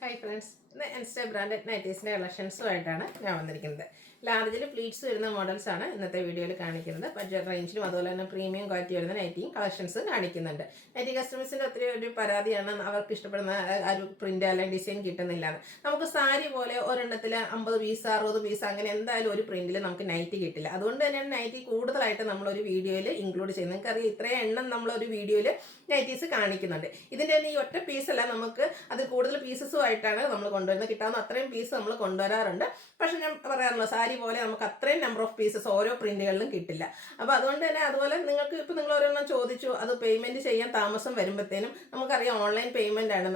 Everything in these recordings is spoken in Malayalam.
ഹായ് ഫ്രണ്ട്സ്, ഇന്ന് എൻസ്റ്റേ ബ്രാൻഡഡ് നൈറ്റീസിൻ്റെ കളക്ഷൻസുമായിട്ടാണ് ഞാൻ വന്നിരിക്കുന്നത്. ലാർജിൽ പ്ലീറ്റ്സ് വരുന്ന മോഡൽസാണ് ഇന്നത്തെ വീഡിയോയിൽ കാണിക്കുന്നത്. ബഡ്ജറ്റ് റേഞ്ചിലും അതുപോലെ തന്നെ പ്രീമിയം ക്വാളിറ്റി വരുന്ന നൈറ്റിയും കളക്ഷൻസ് കാണിക്കുന്നുണ്ട്. നൈറ്റി കസ്റ്റമേഴ്സിൻ്റെ ഒത്തിരി ഒരു പരാതിയാണ് അവർക്ക് ഇഷ്ടപ്പെടുന്ന ഒരു പ്രിൻ്റ് അല്ലെങ്കിൽ ഡിസൈൻ കിട്ടുന്നില്ല. നമുക്ക് സാരി പോലെ ഒരെണ്ണത്തിൽ 50 പീസ് 60 പീസ് അങ്ങനെ എന്തായാലും ഒരു പ്രിൻറ്റിൽ നമുക്ക് നൈറ്റി കിട്ടില്ല. അതുകൊണ്ട് തന്നെയാണ് നൈറ്റി കൂടുതലായിട്ട് നമ്മളൊരു വീഡിയോയിൽ ഇൻക്ലൂഡ് ചെയ്യുന്നത്. നിങ്ങൾക്കറിയാം, ഇത്രയും എണ്ണം നമ്മളൊരു വീഡിയോയിൽ നൈറ്റീസ് കാണിക്കുന്നുണ്ട്. ഇതിൻ്റെ തന്നെ ഈ ഒറ്റ പീസല്ല, നമുക്ക് അത് കൂടുതൽ പീസസുമായിട്ടാണ് നമ്മൾ കൊണ്ടുവരുന്നത്. കിട്ടാവുന്ന അത്രയും പീസ് നമ്മൾ കൊണ്ടുവരാറുണ്ട്. പക്ഷെ ഞാൻ പറയാറുള്ളൂ, സാരി പോലെ നമുക്ക് അത്രയും നമ്പർ ഓഫ് പീസസ് ഓരോ പ്രിന്റുകളിലും കിട്ടില്ല. അപ്പോൾ അതുകൊണ്ട് തന്നെ അതുപോലെ നിങ്ങൾക്ക് ഇപ്പോൾ നിങ്ങൾ ഓരോന്നും ചോദിച്ചു, അത് പേയ്മെൻറ്റ് ചെയ്യാൻ താമസം വരുമ്പോഴത്തേനും നമുക്കറിയാം ഓൺലൈൻ പേയ്മെൻ്റ് ആണ്.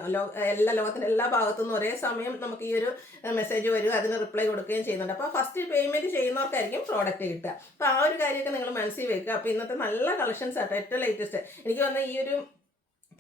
എല്ലാ ലോകത്തിൻ്റെ എല്ലാ ഭാഗത്തുനിന്നും ഒരേ സമയം നമുക്ക് ഈ ഒരു മെസ്സേജ് വരും, അതിന് റിപ്ലൈ കൊടുക്കുകയും ചെയ്യുന്നുണ്ട്. അപ്പോൾ ഫസ്റ്റ് പേയ്മെൻറ്റ് ചെയ്യുന്നവർക്കായിരിക്കും പ്രോഡക്റ്റ് കിട്ടുക. അപ്പോൾ ആ ഒരു കാര്യമൊക്കെ നിങ്ങൾ മനസ്സിൽ വെക്കുക. അപ്പോൾ ഇന്നത്തെ നല്ല കളക്ഷൻസ് ആട്ടോ, ഏറ്റവും ലേറ്റസ്റ്റ്. എനിക്ക് വന്ന ഈ ഒരു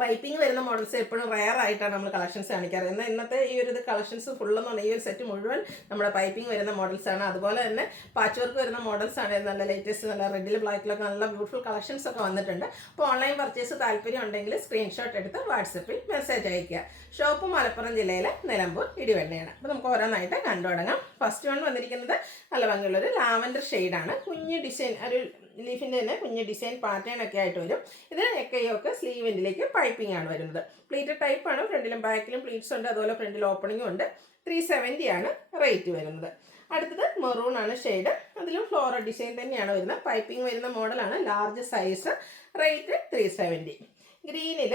പൈപ്പിംഗ് വരുന്ന മോഡൽസ് എപ്പോഴും റയർ ആയിട്ടാണ് നമ്മൾ കളക്ഷൻസ് കാണിക്കാറ്. എന്നാൽ ഇന്നത്തെ ഈ ഒരു കളക്ഷൻസ് ഫുള്ളെന്ന് പറഞ്ഞാൽ ഈ ഒരു സെറ്റ് മുഴുവൻ നമ്മുടെ പൈപ്പിംഗ് വരുന്ന മോഡൽസാണ്. അതുപോലെ തന്നെ പാച്ച് വർക്ക് വരുന്ന മോഡൽസാണ്. നല്ല ലേറ്റസ്റ്റ്, നല്ല റെഡിൽ ബ്ലാക്കിലൊക്കെ നല്ല ബ്യൂട്ടിഫുൾ കളക്ഷൻസ് ഒക്കെ വന്നിട്ടുണ്ട്. അപ്പോൾ ഓൺലൈൻ പർച്ചേസ് താല്പര്യം ഉണ്ടെങ്കിൽ സ്ക്രീൻഷോട്ട് എടുത്ത് വാട്സപ്പിൽ മെസ്സേജ് അയയ്ക്കുക. ഷോപ്പ് മലപ്പുറം ജില്ലയിലെ നിലമ്പൂർ ഇടിവണ്ണയാണ്. അപ്പോൾ നമുക്ക് ഓരോന്നായിട്ട് കണ്ടു തുടങ്ങാം. ഫസ്റ്റ് വൺ വന്നിരിക്കുന്നത് നല്ല ഭംഗിയുള്ളൊരു ലാവൻഡർ ഷെയ്ഡാണ്. കുഞ്ഞ് ഡിസൈൻ, ഒരു ലീഫിൻ്റെ തന്നെ കുഞ്ഞ് ഡിസൈൻ പാറ്റേൺ ഒക്കെ ആയിട്ട് വരും. ഇത് നെക്കയൊക്കെ സ്ലീവിൻ്റിലേക്ക് പൈപ്പിംഗ് ആണ് വരുന്നത്. പ്ലീറ്റഡ് ടൈപ്പാണ്. ഫ്രണ്ടിലും ബാക്കിലും പ്ലീറ്റ്സ് ഉണ്ട്, അതുപോലെ ഫ്രണ്ടിൽ ഓപ്പണിങ്ങും ഉണ്ട്. 370 ആണ് റേറ്റ് വരുന്നത്. അടുത്തത് മെറൂൺ ആണ് ഷെയ്ഡ്. അതിലും ഫ്ലോറൽ ഡിസൈൻ തന്നെയാണ് വരുന്നത്. പൈപ്പിംഗ് വരുന്ന മോഡലാണ്. Large size. റേറ്റ് 370. ഗ്രീനിൽ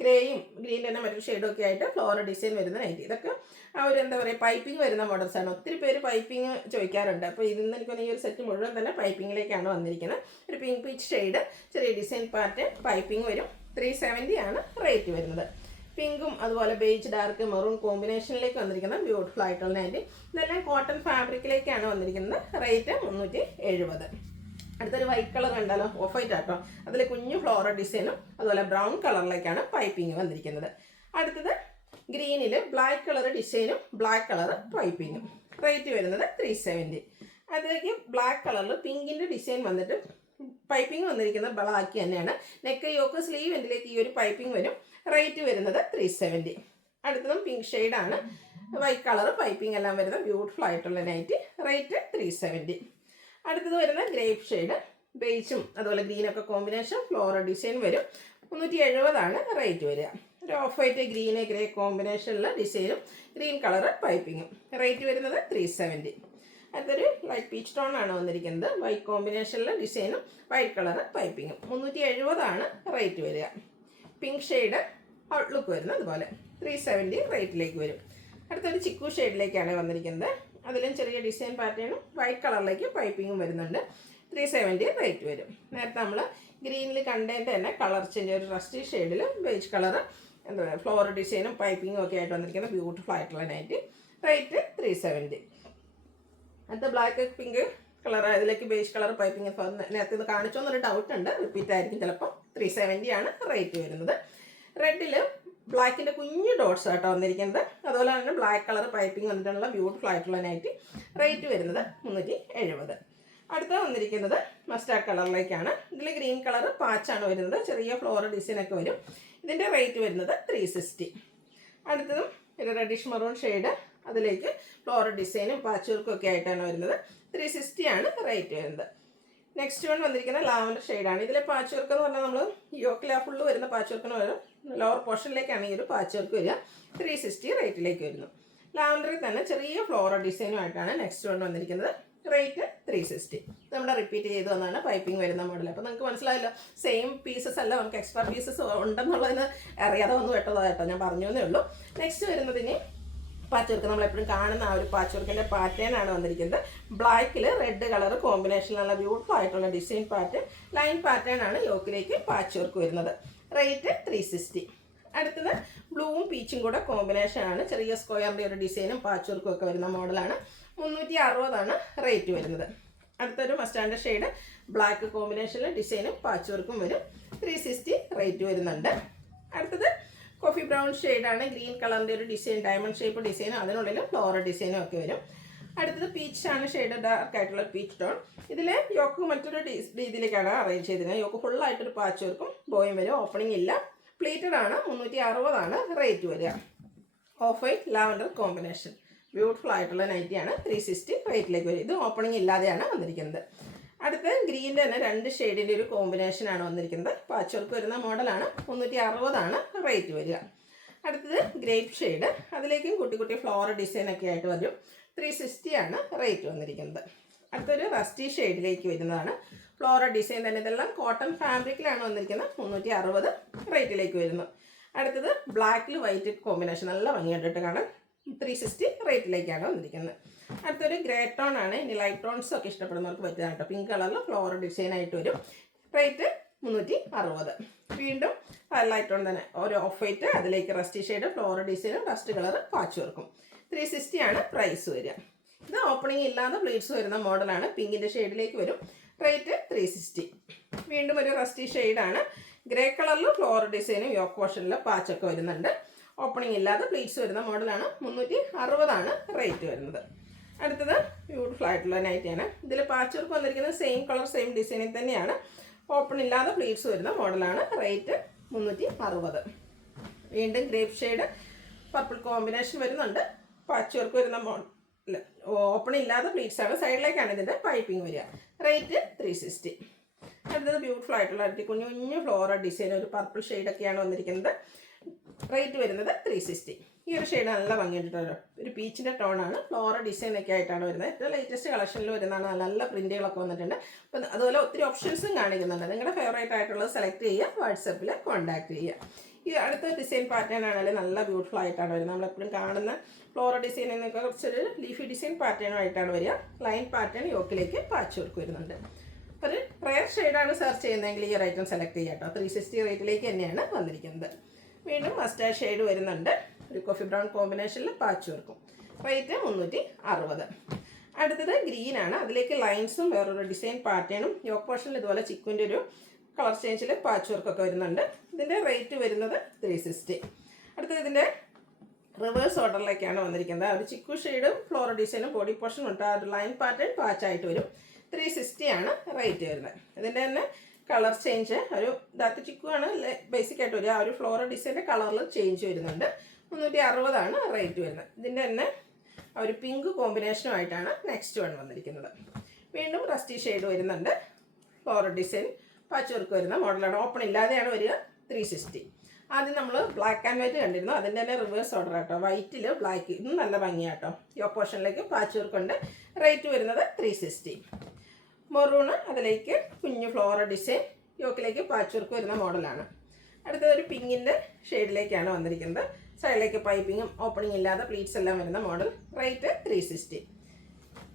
ഗ്രേയും ഗ്രീൻ തന്നെ മറ്റൊരു ഷെയ്ഡും ഒക്കെ ആയിട്ട് ഫ്ലോറൽ ഡിസൈൻ വരുന്ന നൈറ്റി. ഇതൊക്കെ ആ ഒരു എന്താ പറയുക, പൈപ്പിംഗ് വരുന്ന മോഡൽസാണ്. ഒത്തിരി പേര് പൈപ്പിംഗ് ചോദിക്കാറുണ്ട്. അപ്പോൾ ഇതിന്ന് എനിക്കൊന്ന് ഈ ഒരു സെറ്റ് മുഴുവൻ തന്നെ പൈപ്പിങ്ങിലേക്കാണ് വന്നിരിക്കുന്നത്. ഒരു പിങ്ക് പീച്ച് ഷെയ്ഡ്, ചെറിയ ഡിസൈൻ പാറ്റേൺ, പൈപ്പിംഗ് വരും. 370 ആണ് റേറ്റ് വരുന്നത്. പിങ്കും അതുപോലെ ബേജ് ഡാർക്ക് മെറൂൺ കോമ്പിനേഷനിലേക്ക് വന്നിരിക്കുന്ന ബ്യൂട്ടിഫുൾ ആയിട്ടുള്ള നൈറ്റി. ഇതെല്ലാം കോട്ടൺ ഫാബ്രിക്കിലേക്കാണ് വന്നിരിക്കുന്നത്. റേറ്റ് 370. അടുത്തൊരു വൈറ്റ് കളർ കണ്ടാലോ, ഓഫ് വൈറ്റ് ആട്ടോ. അതിൽ കുഞ്ഞു ഫ്ലോറൽ ഡിസൈനും അതുപോലെ ബ്രൗൺ കളറിലേക്കാണ് പൈപ്പിംഗ് വന്നിരിക്കുന്നത്. അടുത്തത് ഗ്രീനിൽ ബ്ലാക്ക് കളർ ഡിസൈനും ബ്ലാക്ക് കളർ പൈപ്പിങ്ങും. റേറ്റ് വരുന്നത് 370. അതിലേക്ക് ബ്ലാക്ക് കളറിൽ പിങ്കിൻ്റെ ഡിസൈൻ വന്നിട്ട് പൈപ്പിംഗ് വന്നിരിക്കുന്നത് ബ്ലാക്ക് തന്നെയാണ്. നെക്ക് യോക്ക് സ്ലീവ് എൻഡിലേക്ക് ഈ ഒരു പൈപ്പിംഗ് വരും. റേറ്റ് വരുന്നത് 370. അടുത്തതും പിങ്ക് ഷെയ്ഡാണ്. വൈറ്റ് കളർ പൈപ്പിംഗ് എല്ലാം വരുന്ന ബ്യൂട്ടിഫുൾ ആയിട്ടുള്ള നൈറ്റി. റേറ്റ് 370. അടുത്തത് വരുന്ന ഗ്രേപ്പ് ഷെയ്ഡ്, ബേജും അതുപോലെ ഗ്രീനൊക്കെ കോമ്പിനേഷൻ ഫ്ലോറൽ ഡിസൈൻ വരും. 370 ആണ് റേറ്റ് വരിക. ഒരു ഓഫ് വൈറ്റ് ഗ്രീന് ഗ്രേ കോമ്പിനേഷനിലുള്ള ഡിസൈനും ഗ്രീൻ കളർ പൈപ്പിങ്ങും. റേറ്റ് വരുന്നത് 370. അടുത്തൊരു ലൈറ്റ് പീച്ച് ടോൺ ആണ് വന്നിരിക്കുന്നത്. വൈറ്റ് കോമ്പിനേഷനിലെ ഡിസൈനും വൈറ്റ് കളർ പൈപ്പിങ്ങും. 370 ആണ് റേറ്റ് വരിക. പിങ്ക് ഷെയ്ഡ് ഔട്ട്ലുക്ക് വരുന്നത് അതുപോലെ 370 റേറ്റിലേക്ക് വരും. അടുത്തൊരു ചിക്കു ഷെയ്ഡിലേക്കാണ് വന്നിരിക്കുന്നത്. അതിലും ചെറിയ ഡിസൈൻ പാറ്റേണും വൈറ്റ് കളറിലേക്ക് പൈപ്പിങ്ങും വരുന്നുണ്ട്. 370 റേറ്റ് വരും. നേരത്തെ നമ്മൾ ഗ്രീനിൽ കണ്ടതിൻ്റെ തന്നെ കളർ ചേഞ്ച്, ഒരു റസ്റ്റി ഷെയ്ഡിൽ ബേജ് കളർ എന്താ പറയുക ഫ്ലോറൽ ഡിസൈനും പൈപ്പിങ്ങും ഒക്കെ ആയിട്ട് വന്നിരിക്കുന്ന ബ്യൂട്ടിഫുൾ ആയിട്ടുള്ള നൈറ്റ്. റേറ്റ് 370. അടുത്ത ബ്ലാക്ക് പിങ്ക് കളർ, അതിലേക്ക് ബേജ് കളർ പൈപ്പിംഗ് നേരത്തെ ഇത് കാണിച്ചോന്നൊരു ഡൗട്ട് ഉണ്ട്, റിപ്പീറ്റ് ആയിരിക്കും ചിലപ്പോൾ. 370 ആണ് റേറ്റ് വരുന്നത്. റെഡിൽ ബ്ലാക്കിൻ്റെ കുഞ്ഞു ഡോട്ട്സ് ആട്ടോ വന്നിരിക്കുന്നത്. അതുപോലെ തന്നെ ബ്ലാക്ക് കളർ പൈപ്പിംഗ് വന്നിട്ടുള്ള ബ്യൂട്ടിഫുൾ ആയിട്ടുള്ള നൈറ്റ്. റേറ്റ് വരുന്നത് 370. അടുത്ത വന്നിരിക്കുന്നത് മസ്റ്റാർഡ് കളറിലേക്കാണ്. ഇതിൽ ഗ്രീൻ കളർ പാച്ചാണ് വരുന്നത്. ചെറിയ ഫ്ലോറൽ ഡിസൈനൊക്കെ വരും. ഇതിൻ്റെ റേറ്റ് വരുന്നത് 360. അടുത്തതും ഒരു റെഡിഷ് മെറൂൺ ഷെയ്ഡ്, അതിലേക്ക് ഫ്ലോറൽ ഡിസൈനും പാച്ച് വർക്കും ഒക്കെ ആയിട്ടാണ് വരുന്നത്. 360 ആണ് റേറ്റ് വരുന്നത്. നെക്സ്റ്റ് വൺ വന്നിരിക്കുന്ന ലാവൻഡർ ഷെയ്ഡാണ്. ഇതിൽ പാച്ച് വർക്ക് എന്ന് പറഞ്ഞാൽ നമ്മൾ യോക്കില ഫുള്ള് വരുന്ന പാച്ച് വർക്കിന് വരും. ലോവർ പോർഷനിലേക്കാണ് ഈ ഒരു പാച്ച് വർക്ക് വരിക. 360 റേറ്റിലേക്ക് വരുന്നു. ലാവൻഡറിൽ തന്നെ ചെറിയ ഫ്ലോറൽ ഡിസൈനുമായിട്ടാണ് നെക്സ്റ്റ് വൺ വന്നിരിക്കുന്നത്. റേറ്റ് 360. നമ്മുടെ റിപ്പീറ്റ് ചെയ്ത് വന്നാണ് പൈപ്പിംഗ് വരുന്ന മോഡൽ. അപ്പോൾ നിങ്ങൾക്ക് മനസ്സിലായല്ലോ, സെയിം പീസസ് അല്ല, നമുക്ക് എക്സ്ട്രാ പീസസ് ഉണ്ടെന്നുള്ളതിന് അറിയാതെ വന്ന് വെട്ടതായിട്ടോ ഞാൻ പറഞ്ഞു എന്നേ ഉള്ളൂ. നെക്സ്റ്റ് വരുന്നതിന് പാച്ച് വർക്ക്, നമ്മളെപ്പോഴും കാണുന്ന ആ ഒരു പാച്ച് വർക്കിൻ്റെ പാറ്റേൺ ആണ് വന്നിരിക്കുന്നത്. ബ്ലാക്കിൽ റെഡ് കളർ കോമ്പിനേഷനിലുള്ള ബ്യൂട്ടിഫുൾ ആയിട്ടുള്ള ഡിസൈൻ പാറ്റേൺ, ലൈൻ പാറ്റേൺ ആണ് യോക്കിലേക്ക് പാച്ച് വർക്ക് വരുന്നത്. റേറ്റ് 360. അടുത്തത് ബ്ലൂവും പീച്ചും കൂടെ കോമ്പിനേഷൻ ആണ്. ചെറിയ സ്ക്വയറിൻ്റെ ഒരു ഡിസൈനും പാച്ച് വർക്കും ഒക്കെ വരുന്ന മോഡലാണ്. 360 ആണ് റേറ്റ് വരുന്നത്. അടുത്തൊരു മസ്റ്റാൻഡ് ഷെയ്ഡ്, ബ്ലാക്ക് കോമ്പിനേഷനിൽ ഡിസൈനും പാച്ച് വർക്കും വരും. 360 റേറ്റ് വരുന്നുണ്ട്. അടുത്തത് കോഫി ബ്രൗൺ ഷെയ്ഡാണ്. ഗ്രീൻ കളറിൻ്റെ ഒരു ഡിസൈൻ, ഡയമണ്ട് ഷേപ്പ് ഡിസൈനും അതിനുള്ളിൽ ഫ്ലോറൽ ഡിസൈനും ഒക്കെ വരും. അടുത്തത് പീച്ചാണ് ഷെയ്ഡ്, ഡാർക്ക് ആയിട്ടുള്ള പീച്ച് ടോൺ. ഇതിൽ യോക്ക് മറ്റൊരു രീതിയിലേക്കാണ് അറേഞ്ച് ചെയ്തിരിക്കുന്നത്. യോക്ക് ഫുള്ളായിട്ടൊരു പാച്ച് വർക്കും ബോയും വരും. ഓപ്പണിംഗ് ഇല്ല. പ്ലേറ്റഡ് ആണ്. 360 ആണ് റേറ്റ് വരിക. Of white lavender combination. Beautiful ആയിട്ടുള്ള നൈറ്റിയാണ്. 360 റേറ്റിലേക്ക് വരും. ഇത് ഓപ്പണിംഗ് ഇല്ലാതെയാണ് വന്നിരിക്കുന്നത്. അടുത്ത ഗ്രീൻ്റെ തന്നെ 2 ഷെയ്ഡിൻ്റെ ഒരു കോമ്പിനേഷനാണ് വന്നിരിക്കുന്നത്. പാച്ച് വർക്ക് വരുന്ന മോഡലാണ്. 360 റേറ്റ് വരിക. അടുത്തത് ഗ്രേപ്പ് ഷെയ്ഡ്, അതിലേക്കും കുട്ടി കുട്ടി ഫ്ലോറൽ ഡിസൈനൊക്കെ ആയിട്ട് വരും. 360 റേറ്റ് വന്നിരിക്കുന്നത്. അടുത്തൊരു റസ്റ്റി ഷെയ്ഡിലേക്ക് വരുന്നതാണ്. ഫ്ലോറൽ ഡിസൈൻ തന്നെ, ഇതെല്ലാം കോട്ടൺ ഫാബ്രിക്കിലാണ് വന്നിരിക്കുന്നത്. 360 റേറ്റിലേക്ക് വരുന്നു. അടുത്തത് ബ്ലാക്കിൽ വൈറ്റ് കോമ്പിനേഷൻ, നല്ല ഭംഗിയായിട്ട് കാണാൻ. 360 റേറ്റിലേക്കാണ് വന്നിരിക്കുന്നത്. അടുത്തൊരു ഗ്രേ ടോൺ ആണ്. ഇനി ലൈറ്റ് ടോൺസ് ഒക്കെ ഇഷ്ടപ്പെടുന്നവർക്ക് പറ്റുന്നതാണ് കേട്ടോ. പിങ്ക് കളറിൽ ഫ്ലോറൽ ഡിസൈൻ ആയിട്ട് വരും. റേറ്റ് 360. വീണ്ടും ലൈറ്റ് ടോൺ തന്നെ, ഒരു ഓഫ് വൈറ്റ്, അതിലേക്ക് റസ്റ്റി ഷെയ്ഡ്, ഫ്ലോറൽ ഡിസൈനും ഡസ്റ്റ് കളർ പാച്ച് വർക്കും. 360 പ്രൈസ് വരിക. ഇത് ഓപ്പണിംഗ് ഇല്ലാതെ പ്ലീറ്റ്സ് വരുന്ന മോഡലാണ്. പിങ്കിൻ്റെ ഷെയ്ഡിലേക്ക് വരും. റേറ്റ് 360. വീണ്ടും ഒരു റസ്റ്റി ഷെയ്ഡാണ്. ഗ്രേ കളറിൽ ഫ്ലോറൽ ഡിസൈനും യോക്ക് പോർഷനിൽ പാച്ചൊക്കെ വരുന്നുണ്ട്. ഓപ്പണിംഗ് ഇല്ലാതെ പ്ലീറ്റ്സ് വരുന്ന മോഡലാണ്. 360 റേറ്റ് വരുന്നത്. അടുത്തത് ബ്യൂട്ടിഫുൾ ആയിട്ടുള്ള നൈറ്റിയാണ്. ഇതിൽ പാച്ച് വർക്ക് വന്നിരിക്കുന്നത് സെയിം കളർ സെയിം ഡിസൈനിൽ തന്നെയാണ്. ഓപ്പൺ ഇല്ലാതെ പ്ലീറ്റ്സ് വരുന്ന മോഡലാണ്. റേറ്റ് 360. വീണ്ടും ഗ്രേപ്പ് ഷെയ്ഡ് പർപ്പിൾ കോമ്പിനേഷൻ വരുന്നുണ്ട്. പാച്ച് വർക്ക് വരുന്ന മോഡൽ, ഓപ്പൺ ഇല്ലാതെ പ്ലീറ്റ്സ് ആണ്. സൈഡിലേക്കാണ് ഇതിൻ്റെ പൈപ്പിംഗ് വരിക. റേറ്റ് 360. അടുത്തത് ബ്യൂട്ടിഫുൾ ആയിട്ടുള്ള കുഞ്ഞു കുഞ്ഞു ഫ്ലോറൽ ഡിസൈൻ, ഒരു പർപ്പിൾ ഷെയ്ഡൊക്കെയാണ് വന്നിരിക്കുന്നത്. റേറ്റ് വരുന്നത് 360. ഈ ഒരു ഷെയ്ഡ് നല്ല ഭംഗിയായിട്ടോ, ഒരു പീച്ചിൻ്റെ ടോണാണ്. ഫ്ലോറൽ ഡിസൈനൊക്കെ ആയിട്ടാണ് വരുന്നത്. ഏറ്റവും ലേറ്റസ്റ്റ് കളക്ഷനിൽ വരുന്നതാണ്. നല്ല പ്രിൻറ്റുകളൊക്കെ വന്നിട്ടുണ്ട്. അപ്പം അതുപോലെ ഒത്തിരി ഓപ്ഷൻസും കാണിക്കുന്നുണ്ട്. നിങ്ങളുടെ ഫേവറേറ്റ് ആയിട്ടുള്ളത് സെലക്ട് ചെയ്യുക, വാട്സപ്പിൽ കോൺടാക്ട് ചെയ്യുക. ഈ അടുത്ത ഡിസൈൻ പാറ്റേൺ ആണെങ്കിൽ നല്ല ബ്യൂട്ടിഫുൾ ആയിട്ടാണ് വരുന്നത്. നമ്മളെപ്പോഴും കാണുന്ന ഫ്ലോറൽ ഡിസൈൻ എന്നൊക്കെ കുറച്ചൊരു ലീഫി ഡിസൈൻ പാറ്റേണുമായിട്ടാണ് വരിക. ലൈൻ പാറ്റേൺ യോക്കിലേക്ക് പാച്ച് വർക്ക് വരുന്നുണ്ട്. ഒരു റയർ ഷെയ്ഡാണ് സെർച്ച് ചെയ്യുന്നതെങ്കിൽ ഈ ഒരു ഐറ്റം സെലക്ട് ചെയ്യുക കേട്ടോ. 360 റേറ്റിലേക്ക് തന്നെയാണ് വന്നിരിക്കുന്നത്. വീണ്ടും മസ്റ്റാർഡ് ഷെയ്ഡ് വരുന്നുണ്ട്. ഒരു കോഫി ബ്രൗൺ കോമ്പിനേഷനിൽ പാച്ച് വർക്കും. റേറ്റ് 360. അടുത്തത് ഗ്രീനാണ്. അതിലേക്ക് ലൈൻസും വേറൊരു ഡിസൈൻ പാറ്റേണും യോക്ക് പോർഷനിൽ ഇതുപോലെ ചിക്കുവിൻ്റെ ഒരു കളർ ചേഞ്ചിൽ പാച്ച് വർക്കൊക്കെ വരുന്നുണ്ട്. ഇതിൻ്റെ റേറ്റ് വരുന്നത് 360. അടുത്തത് ഇതിൻ്റെ റിവേഴ്സ് ഓർഡറിലേക്കാണ് വന്നിരിക്കുന്നത്. ഒരു ചിക്കു ഷെയ്ഡും ഫ്ലോറൽ ഡിസൈനും ബോഡി പോർഷനും ഉണ്ട്. ആ ഒരു ലൈൻ പാറ്റേൺ പാച്ചായിട്ട് വരും. 360 റേറ്റ് വരുന്നത്. ഇതിൻ്റെ തന്നെ കളർ ചേഞ്ച്, ഒരു ദാറ്റ് ചിക്കു ആണ് ബേസിക് ആയിട്ട് വരിക. ആ ഒരു ഫ്ലോറൽ ഡിസൈൻ്റെ കളറിൽ ചേഞ്ച് വരുന്നുണ്ട്. 360 റേറ്റ് വരുന്നത്. ഇതിൻ്റെ തന്നെ ഒരു പിങ്ക് കോമ്പിനേഷനുമായിട്ടാണ് നെക്സ്റ്റ് വൺ വന്നിരിക്കുന്നത്. വീണ്ടും റസ്റ്റി ഷെയ്ഡ് വരുന്നുണ്ട്. ഫ്ലോറൽ ഡിസൈൻ പാച്ച് വർക്ക് വരുന്ന മോഡലാണ്. ഓപ്പൺ ഇല്ലാതെയാണ് വരിക. 360. ആദ്യം നമ്മൾ ബ്ലാക്ക് ആൻഡ് വൈറ്റ് കണ്ടിരുന്നു. അതിൻ്റെ തന്നെ റിവേഴ്സ് ഓർഡർ ആട്ടോ. വൈറ്റിൽ ബ്ലാക്ക്, ഇതും നല്ല ഭംഗിയാട്ടോ. ഈ ഓപ്പോഷനിലേക്ക് പാച്ച് വർക്ക് ഉണ്ട്. റേറ്റ് വരുന്നത് 360. മെറൂണ്, അതിലേക്ക് കുഞ്ഞു ഫ്ലോറൽ ഡിസൈൻ, യോക്കിലേക്ക് പാച്ച് വർക്ക് വരുന്ന മോഡലാണ്. അടുത്തതൊരു പിങ്കിൻ്റെ ഷെയ്ഡിലേക്കാണ് വന്നിരിക്കുന്നത്. സൈഡിലേക്ക് പൈപ്പിങ്ങും ഓപ്പണിംഗ് ഇല്ലാതെ പ്ലീറ്റ്സ് എല്ലാം വരുന്ന മോഡൽ. റേറ്റ് 360.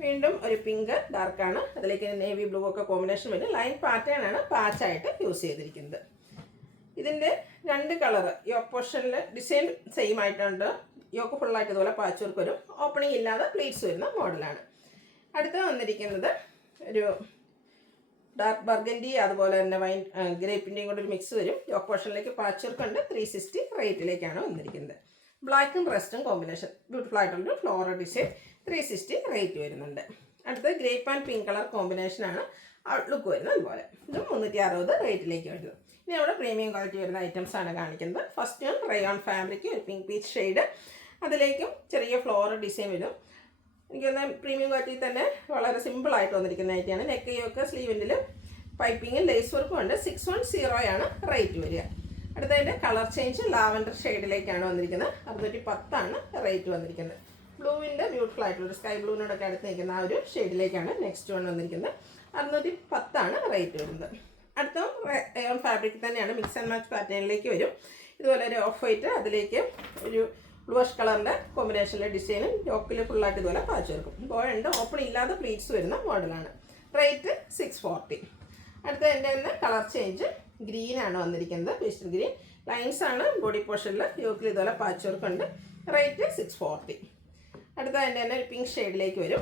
വീണ്ടും ഒരു പിങ്ക് ഡാർക്കാണ്. അതിലേക്ക് നേവി ബ്ലൂ ഒക്കെ കോമ്പിനേഷൻ വരും. ലൈൻ പാറ്റേൺ ആണ് പാച്ചായിട്ട് യൂസ് ചെയ്തിരിക്കുന്നത്. ഇതിൻ്റെ 2 കളറ് യോക്ക് പോർഷനിൽ ഡിസൈൻ സെയിം ആയിട്ടുണ്ട്. യോക്ക് ഫുള്ളായിട്ട് ഇതുപോലെ പാച്ച് വർക്ക് വരും. ഓപ്പണിംഗ് ഇല്ലാതെ പ്ലീറ്റ്സ് വരുന്ന മോഡലാണ്. അടുത്ത വന്നിരിക്കുന്നത് ഒരു ഡാർക്ക് ബർഗൻഡി, അതുപോലെ തന്നെ വൈൻ ഗ്രേപ്പിൻ്റെയും കൂടെ ഒരു മിക്സ് വരും. യോക്ക് പോർഷനിലേക്ക് പാച്ച് വർക്ക് ഉണ്ട്. 360 റേറ്റിലേക്കാണ് വന്നിരിക്കുന്നത്. ബ്ലാക്കും റെസ്റ്റും കോമ്പിനേഷൻ, ബ്യൂട്ടിഫുൾ ആയിട്ടുള്ളൊരു ഫ്ലോറൽ ഡിസൈൻ. 360 റേറ്റ് വരുന്നുണ്ട്. അടുത്തത് ഗ്രേപ്പ് ആൻഡ് പിങ്ക് കളർ കോമ്പിനേഷനാണ് ഔട്ട്ലുക്ക് വരുന്നത്. അതുപോലെ ഇതും 360 റേറ്റിലേക്ക് വരുന്നത്. ഇനി നമ്മുടെ പ്രീമിയം ക്വാളിറ്റി വരുന്ന ഐറ്റംസാണ് കാണിക്കുന്നത്. ഫസ്റ്റ് വൺ റയോൺ ഫാബ്രിക്, ഒരു പിങ്ക് പീച്ച് ഷെയ്ഡ്, അതിലേക്കും ചെറിയ ഫ്ലോറൽ ഡിസൈൻ വരും. എനിക്കൊന്ന് പ്രീമിയം ക്വാളിറ്റി തന്നെ വളരെ സിമ്പിളായിട്ട് വന്നിരിക്കുന്ന ഐറ്റമാണ്. നെക്കയൊക്കെ സ്ലീവിൻ്റെ പൈപ്പിങ്ങും ലേസ് വർക്കും ഉണ്ട്. 610 റേറ്റ് വരിക. അടുത്തതിൻ്റെ കളർ ചേഞ്ച് ലാവൻഡർ ഷെയ്ഡിലേക്കാണ് വന്നിരിക്കുന്നത്. 610 റേറ്റ് വന്നിരിക്കുന്നത്. ബ്ലൂവിൻ്റെ ബ്യൂട്ടിഫുൾ ആയിട്ടുള്ള സ്കൈ ബ്ലൂവിനോടൊക്കെ അടുത്ത് നിൽക്കുന്ന ആ ഒരു ഷെയ്ഡിലേക്കാണ് നെക്സ്റ്റ് വൺ വന്നിരിക്കുന്നത്. 610 റേറ്റ് വരുന്നത്. അടുത്ത റയോൺ ഫാബ്രിക് തന്നെയാണ്. മിക്സ് ആൻഡ് മാച്ച് പാറ്റേണിലേക്ക് വരും. ഇതുപോലെ ഒരു ഓഫ് വൈറ്റ്, അതിലേക്ക് ഒരു ബ്ലൂഷ് കളറിൻ്റെ കോമ്പിനേഷനിലെ ഡിസൈനും യോക്കിൽ ഫുള്ളായിട്ട് ഇതുപോലെ പാച്ച് വെക്കും. ഗോൾഡ് ഓപ്പൺ ഇല്ലാതെ പ്ലീറ്റ്സ് വരുന്ന മോഡലാണ്. റേറ്റ് 640. അടുത്ത എൻ്റെ തന്നെ കളർ ചേഞ്ച് ഗ്രീനാണ് വന്നിരിക്കുന്നത്. പേസ്റ്റൽ ഗ്രീൻ ലൈൻസ് ആണ് ബോഡി പോർഷനിൽ. യോക്കിൽ ഇതുപോലെ പാച്ച് വർക്ക് ഉണ്ട്. റേറ്റ് 640. അടുത്ത എൻ്റെ തന്നെ ഒരു പിങ്ക് ഷെയ്ഡിലേക്ക് വരും.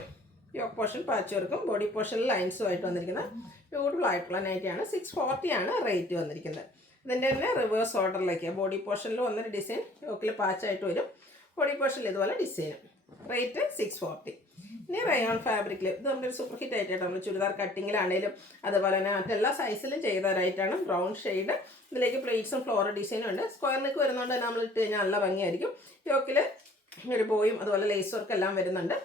യോക്ക് പോർഷൻ പാച്ച് വർക്കും ബോഡി പോർഷനിൽ ലൈൻസും ആയിട്ട് വന്നിരിക്കുന്ന ബ്യൂട്ടിഫുൾ ആയിട്ടുള്ള നൈറ്റിയാണ്. 640 റേറ്റ് വന്നിരിക്കുന്നത്. ഇതിൻ്റെ തന്നെ റിവേഴ്സ് ഓർഡറിലേക്ക് ബോഡി പോർഷനിൽ വന്നൊരു ഡിസൈൻ യോക്കിൽ പാച്ചായിട്ട് വരും. ബോഡി പോർഷനിൽ ഇതുപോലെ ഡിസൈനും. റേറ്റ് 640. ഇനി റയോൺ ഫാബ്രിക്കിൽ ഇത് നമ്മുടെ ഒരു സൂപ്പർ ഹിറ്റ് ആയിട്ടാണ്. നമ്മൾ ചുരിദാർ കട്ടിങ്ങിലാണെങ്കിലും അതുപോലെ തന്നെ മറ്റെല്ലാ സൈസിലും ചെയ്തവരായിട്ടാണ്. ബ്രൗൺ ഷെയ്ഡ്, ഇതിലേക്ക് പ്ലേറ്റ്സും ഫ്ലോറൽ ഡിസൈനും ഉണ്ട്. സ്ക്വയർ നെക്ക് വരുന്നതുകൊണ്ട് നമ്മൾ ഇട്ട് കഴിഞ്ഞാൽ നല്ല ഭംഗിയായിരിക്കും. യോക്കിൽ ഒരു ബോയും അതുപോലെ ലേസ് വർക്ക് എല്ലാം വരുന്നുണ്ട്.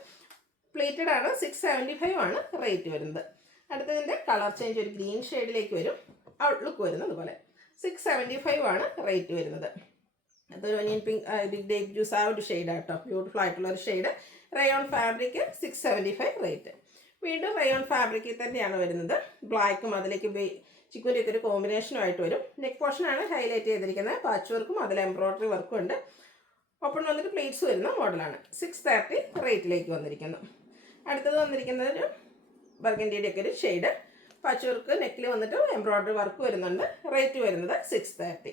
പ്ലേറ്റഡ് ആണ്. 675 ആണ് റേറ്റ് വരുന്നത്. അടുത്തതിൻ്റെ കളർ ചേഞ്ച് ഒരു ഗ്രീൻ ഷെയ്ഡിലേക്ക് വരും. ഔട്ട്ലുക്ക് വരുന്നത് അതുപോലെ 675 ആണ് റേറ്റ് വരുന്നത്. അതൊരു onion pink big date juice ആ ഒരു ഷെയ്ഡാണ് കേട്ടോ. ബ്യൂട്ടിഫുൾ ആയിട്ടുള്ള ഒരു ഷെയ്ഡ്. Rayon fabric 675 rate. വീണ്ടും റയോൺ ഫാബ്രിക്കിൽ തന്നെയാണ് വരുന്നത്. ബ്ലാക്കും അതിലേക്ക് ചിക്കുൻ്റെ ഒക്കെ ഒരു കോമ്പിനേഷനുമായിട്ട് വരും. നെക്ക് പോർഷനാണ് ഹൈലൈറ്റ് ചെയ്തിരിക്കുന്നത്. പാച്ച് വർക്കും അതിൽ എംബ്രോയ്ഡറി വർക്കും ഉണ്ട്. ഓപ്പൺ വന്നിട്ട് പ്ലേറ്റ്സ് വരുന്ന മോഡലാണ്. 630 റേറ്റിലേക്ക് വന്നിരിക്കുന്നു. അടുത്തത് വന്നിരിക്കുന്നത് ഒരു ബർഗൻഡിയുടെ ഒക്കെ ഒരു ഷെയ്ഡ്. പാച്ച് വർക്ക് നെക്കിൽ വന്നിട്ട് എംബ്രോയ്ഡറി വർക്ക് വരുന്നുണ്ട്. റേറ്റ് വരുന്നത് 630.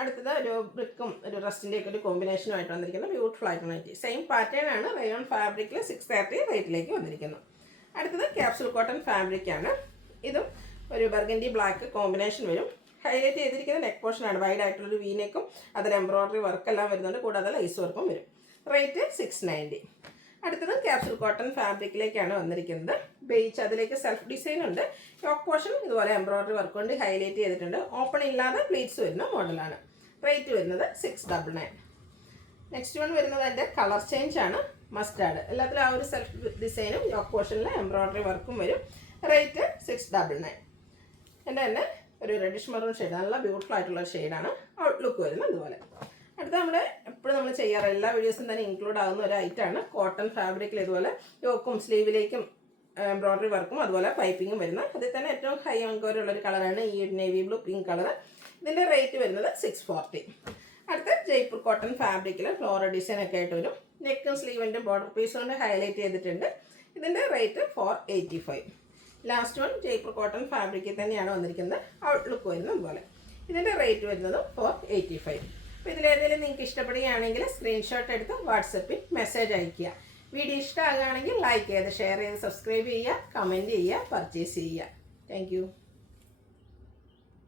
അടുത്തത് ഒരു ബ്രിക്കും ഒരു റസ്റ്റിൻ്റെ ഒക്കെ ഒരു കോമ്പിനേഷനുമായിട്ട് വന്നിരിക്കുന്നത് ബ്യൂട്ടിഫുൾ ആയിട്ട് നൈറ്റി. സെയിം പാറ്റേൺ ആണ്. റയോൺ ഫാബ്രിക്കിൽ 630 റേറ്റിലേക്ക് വന്നിരിക്കുന്നു. അടുത്തത് ക്യാപ്സൂൾ കോട്ടൺ ഫാബ്രിക്കാണ്. ഇതും ഒരു ബർഗൻഡി ബ്ലാക്ക് കോമ്പിനേഷൻ വരും. ഹൈലൈറ്റ് ചെയ്തിരിക്കുന്ന നെക്ക് പോർഷനാണ്. വൈഡ് ആയിട്ടുള്ളൊരു വീനെക്കും അതിൽ എംബ്രോയ്ഡറി വർക്കെല്ലാം വരുന്നുണ്ട്. കൂടാതെ ലൈസ് വർക്കും വരും. റേറ്റ് 690. അടുത്തത് ക്യാപ്സൂൾ കോട്ടൺ ഫാബ്രിക്കിലേക്കാണ് വന്നിരിക്കുന്നത്. ബേജ് അതിലേക്ക് സെൽഫ് ഡിസൈൻ ഉണ്ട്. യോക്ക് പോർഷൻ ഇതുപോലെ എംബ്രോയ്ഡറി വർക്ക് കൊണ്ട് ഹൈലൈറ്റ് ചെയ്തിട്ടുണ്ട്. ഓപ്പൺ ഇല്ലാതെ പ്ലീറ്റ്സ് വരുന്ന മോഡലാണ്. റേറ്റ് വരുന്നത് 699. നെക്സ്റ്റ് വൺ വരുന്നത് അതിൻ്റെ കളർ ചേഞ്ച് ആണ്. മസ്റ്റാർഡ് എല്ലാത്തിലും ആ ഒരു സെൽഫ് ഡിസൈനും യോക്ക് പോർഷനിൽ എംബ്രോയ്ഡറി വർക്കും വരും. റേറ്റ് 699. എൻ്റെ തന്നെ ഒരു റെഡിഷ് മെറൂൺ ഷെയ്ഡ്, നല്ല ബ്യൂട്ടിഫുൾ ആയിട്ടുള്ള ഷെയ്ഡാണ്. ഔട്ട്ലുക്ക് വരുന്നത് അതുപോലെ. അടുത്ത നമ്മുടെ എപ്പോഴും നമ്മൾ ചെയ്യാറ് എല്ലാ വീഡിയോസും തന്നെ ഇൻക്ലൂഡ് ആകുന്ന ഒരു ഐറ്റമാണ് കോട്ടൺ ഫാബ്രിക്കിൽ ഇതുപോലെ യോക്കും സ്ലീവിലേക്കും എംബ്രോയ്ഡറി വർക്കും അതുപോലെ പൈപ്പിങ്ങും വരുന്ന അതിൽ തന്നെ ഏറ്റവും ഹൈ എൻക്വയറിയുള്ളൊരു കളറാണ് ഈ നേവി ബ്ലൂ പിങ്ക് കളർ. ഇതിൻ്റെ റേറ്റ് വരുന്നത് 640. അടുത്ത ജയ്പൂർ കോട്ടൺ ഫാബ്രിക്കിൽ ഫ്ലോറൽ ഡിസൈൻ ഒക്കെ ആയിട്ട് വരും. നെക്കും സ്ലീവിൻ്റെ ബോർഡർ പീസ് കൊണ്ട് ഹൈലൈറ്റ് ചെയ്തിട്ടുണ്ട്. ഇതിൻ്റെ rate 485. Last one Jaipur cotton ഫാബ്രിക്കിൽ തന്നെയാണ് വന്നിരിക്കുന്നത്. ഔട്ട്ലുക്ക് വരുന്നത് അതുപോലെ. ഇതിൻ്റെ റേറ്റ് വരുന്നത് 485. അപ്പോൾ ഇതിലേതെങ്കിലും നിങ്ങൾക്ക് ഇഷ്ടപ്പെടുകയാണെങ്കിൽ സ്ക്രീൻഷോട്ട് എടുത്ത് വാട്സപ്പിൽ മെസ്സേജ് അയയ്ക്കുക. വീഡിയോ ഇഷ്ടമാകുകയാണെങ്കിൽ ലൈക്ക് ചെയ്ത് ഷെയർ ചെയ്ത് സബ്സ്ക്രൈബ് ചെയ്യുക, കമൻറ്റ് ചെയ്യുക, പർച്ചേസ് ചെയ്യുക. താങ്ക്